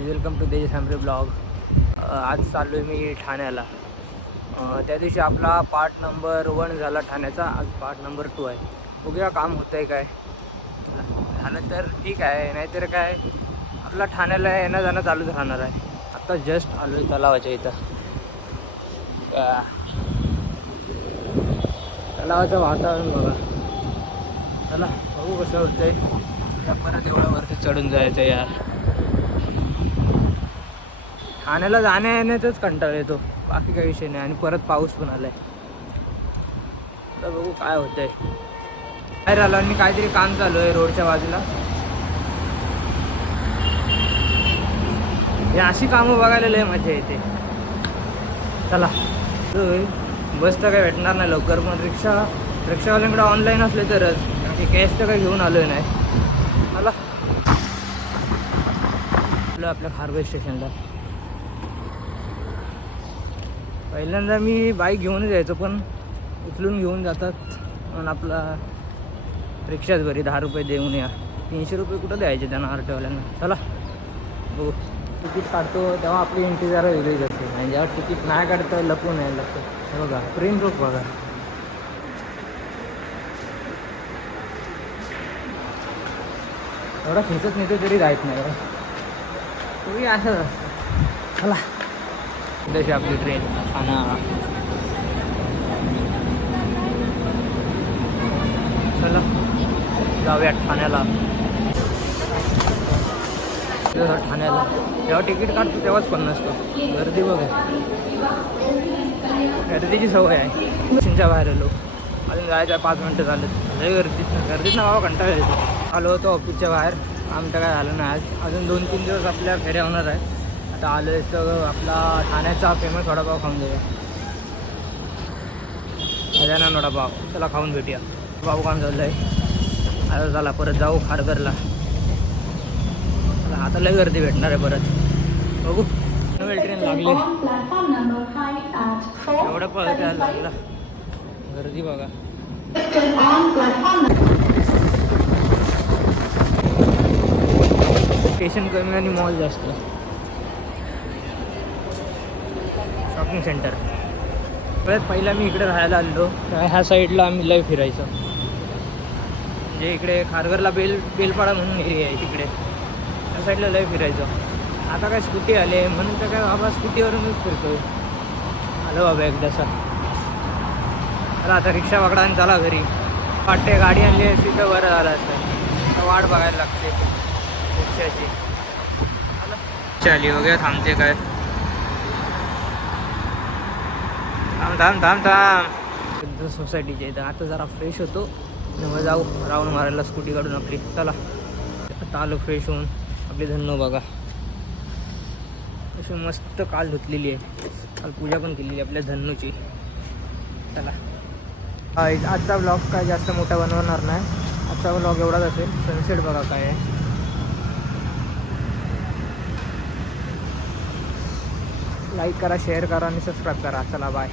Welcome to देश हॅमरे blog. आज चाललो आहे मी ठाण्याला. त्या दिवशी आपला पार्ट नंबर 1 झाला ठाण्याचा. आज पार्ट नंबर 2 आहे. बघूया काम होतं आहे काय. झालं तर ठीक आहे, नाहीतर काय आपला ठाण्याला येणं जाणं चालूच राहणार आहे. आत्ता जस्ट आलो आहे तलावाच्या इथं. तलावाचं वातावरण बघा. चला बघू कसं होतं आहे. परत एवढं वरती चढून जायचं यार. ठाण्याला जाण्या येण्यातच कंटाळा येतो, बाकी काही विषय नाही. आणि परत पाऊस पण आलाय. तर बघू काय होतंय. बाहेर आलो आणि काहीतरी काम चालू आहे रोडच्या बाजूला. हे अशी कामं बघायला लय मजा येते. चला बस तर काही भेटणार नाही लवकर, पण रिक्षावाल्यांकडे ऑनलाईन असले तरच, कारण कॅश तर काही घेऊन आलो नाही. चला आपल्या खारघर स्टेशनला. पहिल्यांदा मी बाईक घेऊनच यायचो, पण उचलून घेऊन जातात पण आपला रिक्षाच बरी. 10 रुपये देऊन या. 300 रुपये कुठं द्यायचे त्यांना ऑटोवाल्यांना. चला बघू. तिकीट काढतो तेव्हा आपली एंट्री जरा वेगळीच असते, आणि जेव्हा तिकीट नाही काढतं लपून यायला लागतं. हे बघा ट्रेन रोक बघा. एवढा खेचत नेतो तरी जायत नाही. तुम्ही असंच असतं. चला जशी आपली ट्रेन ठाणा. चला जाऊया ठाण्याला. ठाण्याला जेव्हा तिकीट काढतो तेव्हाच पण नसतो. गर्दी बघा, गर्दीची सवय आहे. स्टेशनच्या बाहेर आलो, अजून जायचं 5 मिनटं झालं. लय गर्दीत ना बाबा कंटाळा येतो. आलो होतो ऑफिसच्या बाहेर. आमचं काय झालं नाही आज. अजून 2-3 दिवस आपल्या फेऱ्या होणार आहे. आता आलो आहे तर आपला ठाण्याचा फेमस वडापाव खाऊन जाऊया. गजानन वडापाव. चला खाऊन भेटूया. भाऊ काम चाललं आहे. आता चला परत जाऊ खारघरला. चला आता लय गर्दी भेटणार आहे परत. बघू नवीन ट्रेन लागली. एवढं पळत लागला. गर्दी बघा. स्टेशन कमी आणि मॉल जास्त. Shopping centre. परत पहिला मी इकडे राहायला आलो, ह्या साईडला आम्ही लय फिरायचो. म्हणजे इकडे खारघरला बेलपाडा म्हणून एरिया आहे, तिकडे त्या साईडला लय फिरायचो. आता काय स्कूटी आले म्हणून तर काय बाबा स्कूटीवरूनच फिरतो. आलो बाबा एकदाचा. चला आता रिक्षा पकडा आणि चला घरी. वाटते गाडी आणली असती तर बरं झालं असतं. आता वाट बघायला लागते रिक्षाची. चाली वगैरे थांबते काय. थांब सोसायटीच्या इथं. आता जरा फ्रेश होतो आणि मग जाऊ राऊंड मारायला स्कूटी काढून आपली. चला आता आलो फ्रेश होऊन. आपली धन्नो बघा अशी मस्त काल धुतलेली आहे. काल पूजा पण केलेली आपल्या धन्नूची. चला आजचा ब्लॉग काय जास्त मोठा बनवणार नाही. आजचा ब्लॉग एवढाच असेल. सनसेट बघा काय आहे. लाईक करा, शेअर करा आणि सबस्क्राईब करा. चला बाय.